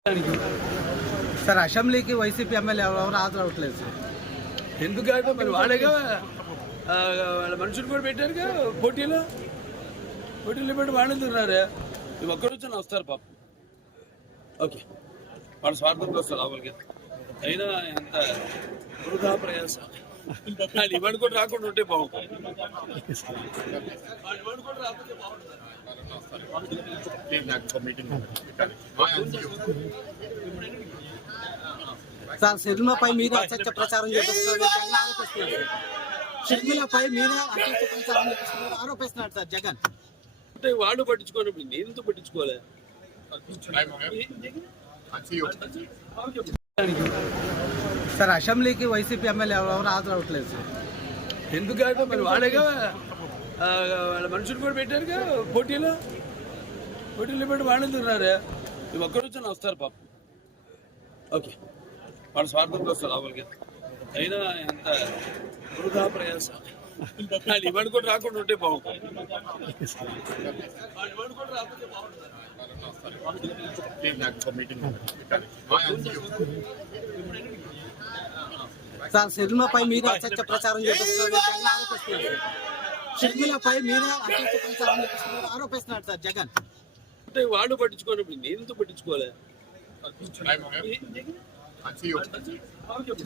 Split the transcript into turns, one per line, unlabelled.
Sir అసెంబ్లీకి YCP MLA ఎవరు హాజరవట్లేదు sir.
ఎందుకంటే మరి వాళ్ళేగా వాళ్ళ మనుషులు కూడా పెట్టారుగా పోటీలో పెట్టి వాళ్ళు తిన్నారు. ఒక్కడొచ్చిన వస్తారు పాపం. ఓకే, వాళ్ళ స్వార్థంలో వస్తారు లోపలికి. అయినా ఎంత వృధా ప్రయాస. వాళ్ళు ఇవాడు కూడా రాకుండా ఉంటే బాగుంటుంది. వాళ్ళు ఇవాడు కూడా రాకపోతే బాగుంటుంది.
సార్ షర్మిలపై మీద అసత్య ప్రచారం చేస్తున్నారు జగన్ ఆరోపిస్తున్నారు. షర్మిలపై మీద అసత్య ప్రచారం చేస్తున్నారు ఆరోపిస్తున్నారు సార్ జగన్.
అంటే వాళ్ళు పట్టించుకోనప్పుడు నేను ఎందుకు పట్టించుకోలే?
సార్ అసెంబ్లీకి వైసీపీ ఎమ్మెల్యే ఎవరు హాజరవట్లేదు సార్.
ఎందుకంటే మరి వాళ్ళేగా వాళ్ళ మనుషులు కూడా పెట్టారుగా పోటీలో పెట్టి వాళ్ళు తిన్నారు. ఒక్కడొచ్చిన వస్తారు పాపం. ఓకే, వాళ్ళ స్వార్థంలో వస్తారు లోపలికి. అయినా ఎంత వృధా ప్రయాస. వాళ్ళు ఇవాడు కూడా రాకుండా ఉంటే బాగుంటుంది. వాళ్ళు ఇవాడు కూడా రాకపోతే బాగుంటుంది.
సార్ షర్మిలపై మీద అసత్య ప్రచారం చేస్తున్నారు జగన్ ఆరోపిస్తున్నారు. షర్మిలపై మీద అసత్య ప్రచారం చేస్తున్నారు ఆరోపిస్తున్నారు సార్ జగన్.
అంటే వాళ్ళు పట్టించుకోనప్పుడు నేను ఎందుకు పట్టించుకోలే?